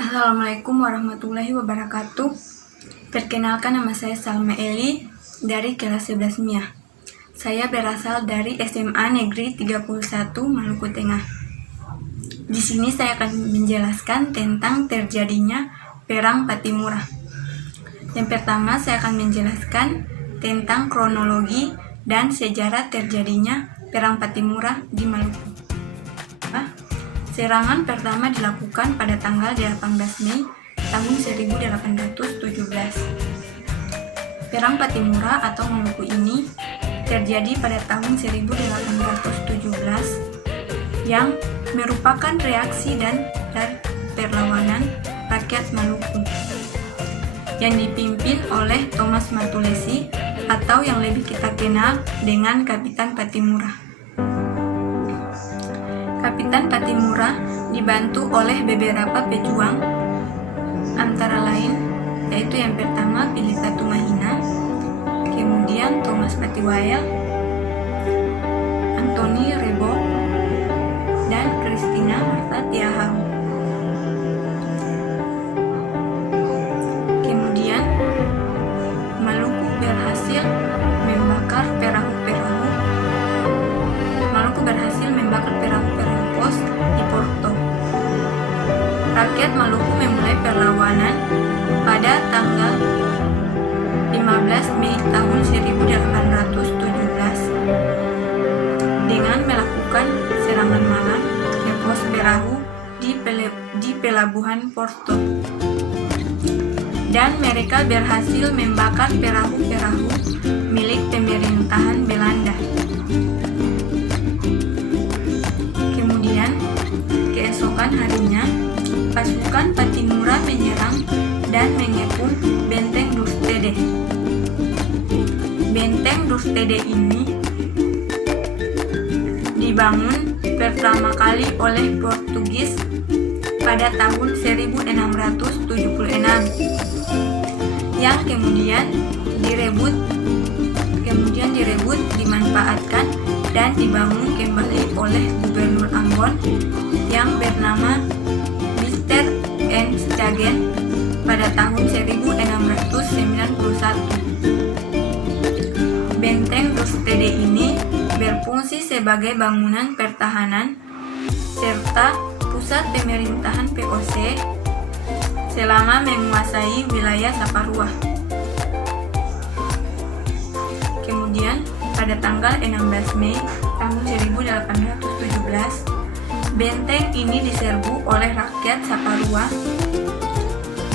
Assalamualaikum warahmatullahi wabarakatuh. Perkenalkan, nama saya Salma Eli dari kelas 11 MIA. Saya berasal dari SMA Negeri 31 Maluku Tengah. Di sini saya akan menjelaskan tentang terjadinya Perang Pattimura. Yang pertama, saya akan menjelaskan tentang kronologi dan sejarah terjadinya Perang Pattimura di Maluku. Serangan pertama dilakukan pada tanggal 18 Mei tahun 1817. Perang Pattimura atau Maluku ini terjadi pada tahun 1817 yang merupakan reaksi dari perlawanan rakyat Maluku yang dipimpin oleh Thomas Matulesi atau yang lebih kita kenal dengan Kapitan Pattimura. Kapitan Pattimura dibantu oleh beberapa pejuang, antara lain yaitu yang pertama Pilita Tumahina, kemudian Thomas Matiwael, Anthony Rebo, dan Christina Martha Tiahau. Kemudian Maluku berhasil membakar perahu-perahu pos di Porto. Rakyat Maluku memulai perlawanan pada tanggal 15 Mei tahun 1817 dengan melakukan serangan malam ke pos perahu di pelabuhan Porto, dan mereka berhasil membakar perahu-perahu milik pemerintahan Belanda. Keesokan harinya, pasukan Pattimura menyerang dan mengepung Benteng Dustede. Benteng Dustede ini dibangun pertama kali oleh Portugis pada tahun 1676 yang kemudian direbut, dimanfaatkan dan dibangun kembali oleh Gubernur Ambon yang bernama Mr. N. Schagen pada tahun 1691. Benteng Dustede ini berfungsi sebagai bangunan pertahanan serta pusat pemerintahan VOC selama menguasai wilayah Saparua. Kemudian pada tanggal 16 Mei tahun 1817, benteng ini diserbu oleh rakyat Saparua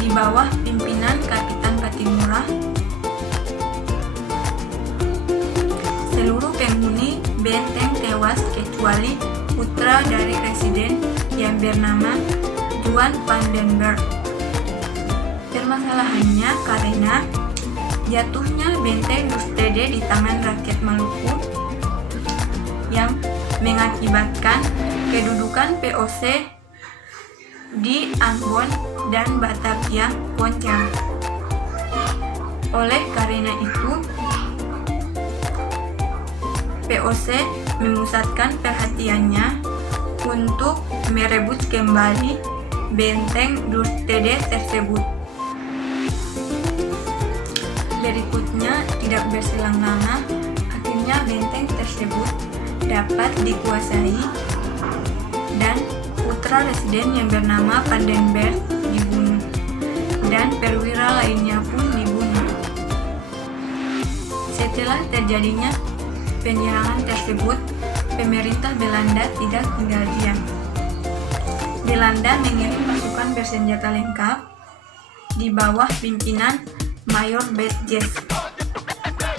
di bawah pimpinan Kapitan Pattimura. Seluruh penghuni benteng tewas kecuali putra dari residen yang bernama Juan van den Berg. Permasalahannya karena jatuhnya benteng Dustede di tangan rakyat Maluku yang mengakibatkan kedudukan VOC di Ambon dan Batavia goncang. Oleh karena itu, VOC memusatkan perhatiannya untuk merebut kembali benteng Dustede tersebut. Berikutnya, tidak berselang lama, akhirnya benteng tersebut dapat dikuasai dan putra residen yang bernama Van den Berg dibunuh dan perwira lainnya pun dibunuh. Setelah terjadinya penyerangan tersebut, pemerintah Belanda tidak tinggal diam. Belanda mengirim pasukan bersenjata lengkap di bawah pimpinan Mayor Betjes,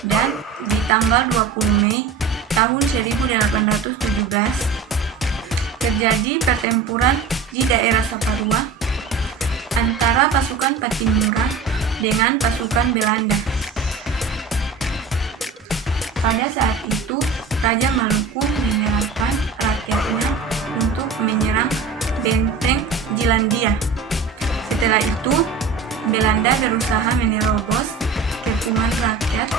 dan di tanggal 20 Mei tahun 1817 terjadi pertempuran di daerah Saparua antara pasukan Pattimura dengan pasukan Belanda. Pada saat itu, Raja Maluku menyerahkan rakyatnya untuk menyerang benteng Jilandia. Setelah itu, Belanda berusaha menerobos kepungan rakyat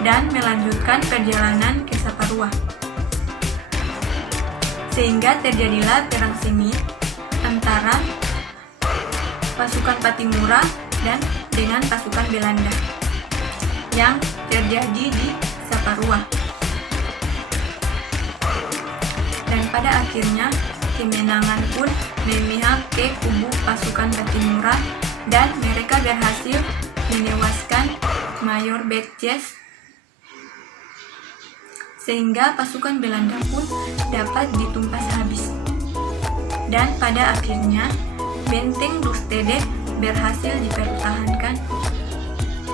dan melanjutkan perjalanan ke Saparua, sehingga terjadilah perang sengit antara pasukan Pattimura dan dengan pasukan Belanda yang terjadi di Saparua. Dan pada akhirnya kemenangan pun memihak ke kubu pasukan Pattimura dan mereka berhasil menewaskan Mayor Betjes, sehingga pasukan Belanda pun dapat ditumpas habis. Dan pada akhirnya benteng Rustede berhasil dipertahankan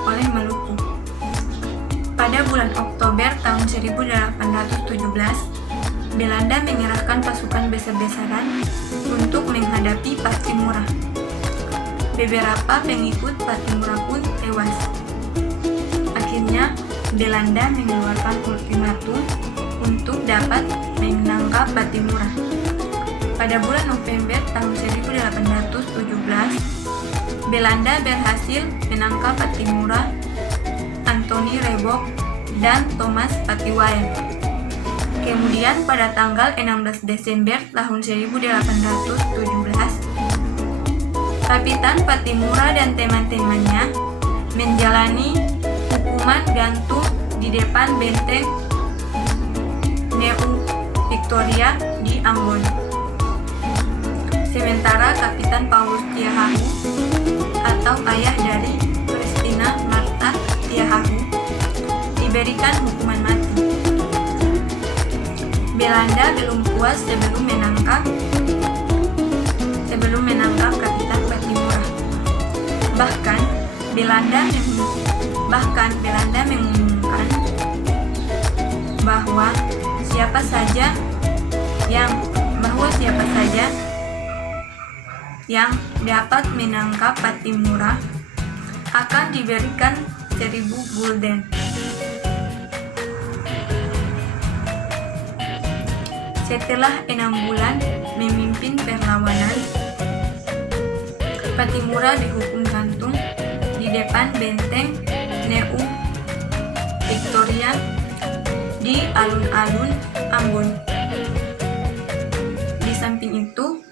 oleh Maluku. Pada bulan Oktober tahun 1817, Belanda mengerahkan pasukan besar-besaran untuk menghadapi Pattimura. Beberapa pengikut Pattimura pun tewas. Akhirnya Belanda mengeluarkan ultimatum untuk dapat menangkap Pattimura. Pada bulan November tahun 1817, Belanda berhasil menangkap Pattimura, Anthony Rebok, dan Thomas Patiwayan. Kemudian pada tanggal 16 Desember tahun 1817, Kapitan Pattimura dan teman-temannya menjalani hukuman gantung di depan benteng New Victoria di Ambon. Sementara Kapitan Paulus Tiahahu atau ayah dari Christina Martha Tiahahu diberikan hukuman mati. Belanda belum puas sebelum menangkap Kapitan Pattimura. Bahkan Belanda mengumumkan bahwa siapa saja yang dapat menangkap Pattimura akan diberikan 1000 gulden. Setelah 6 bulan memimpin perlawanan, Pattimura dihukum gantung di depan benteng New Victoria di alun-alun Ambon. Di samping itu,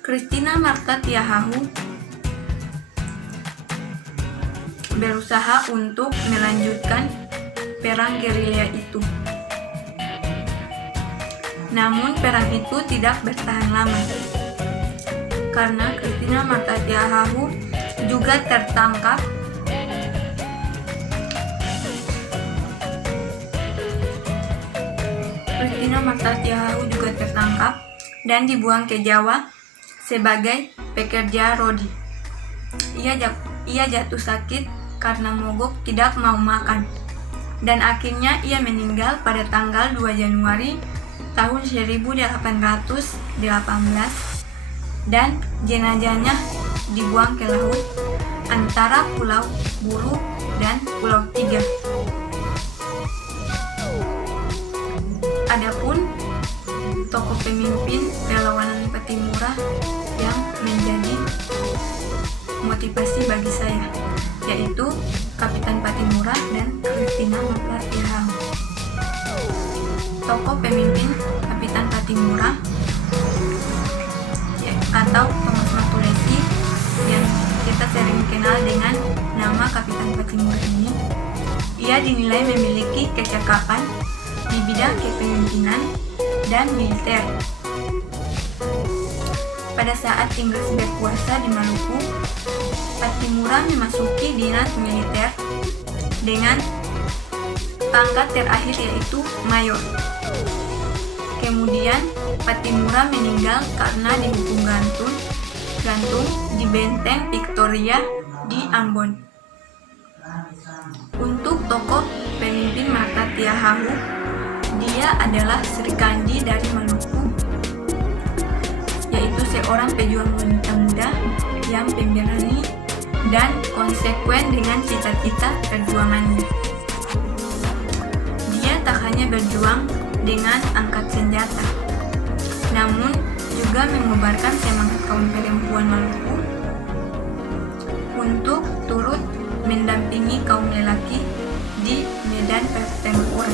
Christina Martha Tiahahu berusaha untuk melanjutkan perang gerilya itu. Namun perang itu tidak bertahan lama, karena Christina Martha Tiahahu juga tertangkap dan dibuang ke Jawa sebagai pekerja rodi. Ia jatuh sakit karena mogok tidak mau makan, dan akhirnya ia meninggal pada tanggal 2 Januari tahun 1818 dan jenazahnya dibuang ke laut antara Pulau Buru dan Pulau Tiga. Adapun tokoh pemimpin perlawanan Pattimura yang menjadi motivasi bagi saya, yaitu Kapitan Pattimura dan Christina Martha Tiahahu. Tokoh pemimpin Kapitan Pattimura atau Thomas Matulesi yang kita sering kenal dengan nama Kapitan Pattimura ini, ia dinilai memiliki kecakapan di bidang kepemimpinan dan militer. Pada saat Inggris berkuasa di Maluku, Pattimura memasuki dinas militer dengan pangkat terakhir yaitu mayor. Kemudian Pattimura meninggal karena dihukum gantung di benteng Victoria di Ambon. Untuk tokoh pemimpin Martha Tiahahu, dia adalah Sri Kandi dari Maluku, yaitu seorang pejuang wanita muda yang pemberani dan konsekuen dengan cita-cita perjuangannya. Dia tak hanya berjuang dengan angkat senjata, namun juga mengobarkan semangat kaum perempuan Maluku untuk turut mendampingi kaum lelaki di medan pertempuran.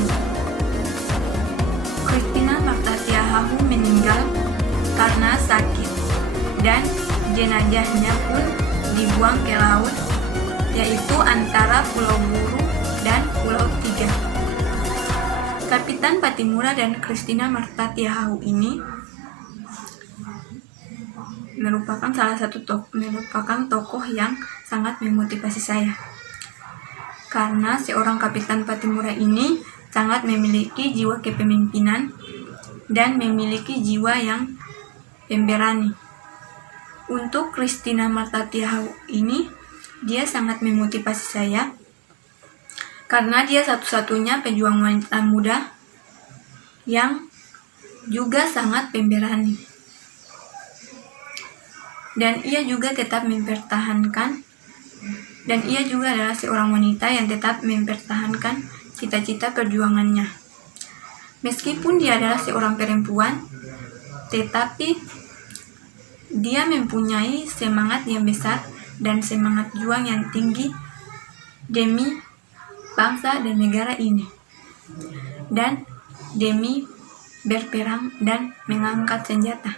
Christina Martha Tiahahu meninggal karena sakit dan jenazahnya pun dibuang ke laut, yaitu antara Pulau Buru dan Pulau Tiga. Kapitan Pattimura dan Christina Marta Tiahahu ini merupakan tokoh yang sangat memotivasi saya. Karena seorang Kapitan Pattimura ini sangat memiliki jiwa kepemimpinan dan memiliki jiwa yang pemberani. Untuk Christina Marta Tiahahu ini, dia sangat memotivasi saya karena dia satu-satunya pejuang wanita muda yang juga sangat pemberani. Dan ia juga tetap mempertahankan, dan ia juga adalah seorang wanita yang tetap mempertahankan cita-cita perjuangannya. Meskipun dia adalah seorang perempuan, tetapi dia mempunyai semangat yang besar dan semangat juang yang tinggi demi bangsa dan negara ini, dan demi berperang dan mengangkat senjata.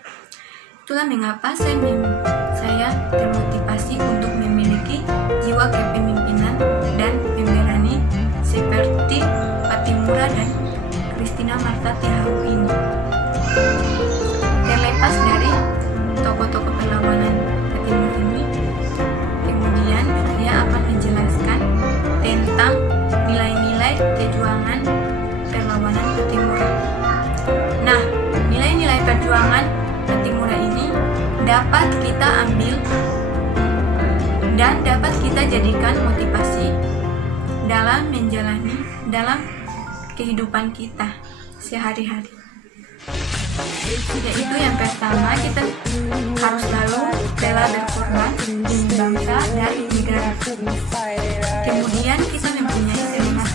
Itulah mengapa saya termotivasi untuk memiliki jiwa kepemimpinan dan pemberani seperti Pattimura dan Christina Marta Tiahahu ini. Terlepas dari tokoh-tokoh perlawanan Pattimura ini, kemudian saya akan menjelaskan tentang nilai-nilai perjuangan perlawanan Pattimura. Nah, nilai-nilai perjuangan Pattimura ini dapat kita ambil dan dapat kita jadikan motivasi dalam menjalani dalam kehidupan kita sehari-hari. Yaitu yang pertama, kita harus selalu rela berkorban demi bangsa dan negara. Kemudian kita mempunyai semangat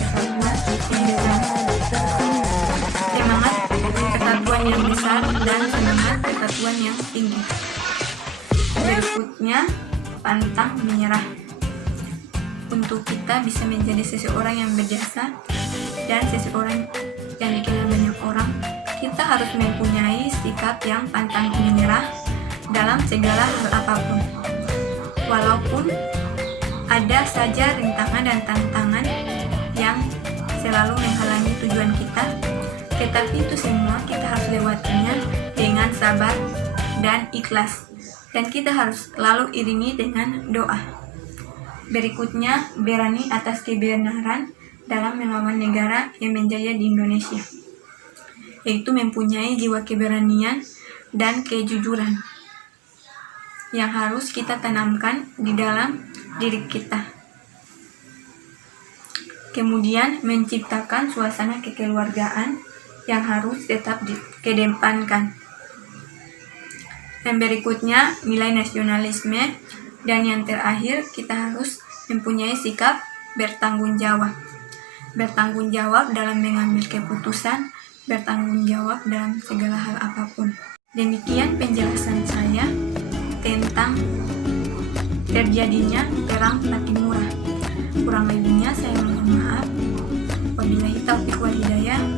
kesatuan yang besar dan semangat kesatuan yang tinggi. Berikutnya, pantang menyerah. Untuk kita bisa menjadi seseorang yang berjasa dan seseorang yang dikenal banyak orang, kita harus mempunyai sikap yang pantang menyerah dalam segala hal apapun. Walaupun ada saja rintangan dan tantangan yang selalu menghalangi tujuan kita, tetapi itu semua kita harus lewatinya dengan sabar dan ikhlas, dan kita harus selalu iringi dengan doa. Berikutnya, berani atas kebenaran dalam melawan negara yang menjaya di Indonesia, yaitu mempunyai jiwa keberanian dan kejujuran yang harus kita tanamkan di dalam diri kita. Kemudian, menciptakan suasana kekeluargaan yang harus tetap dikedepankan. Yang berikutnya, nilai nasionalisme. Dan yang terakhir, kita harus mempunyai sikap bertanggung jawab. Bertanggung jawab dalam mengambil keputusan, bertanggung jawab dalam segala hal apapun. Demikian penjelasan saya tentang terjadinya perang Pattimura. Kurang lebihnya saya mohon maaf. Wabillahi taufiq wal hidayah.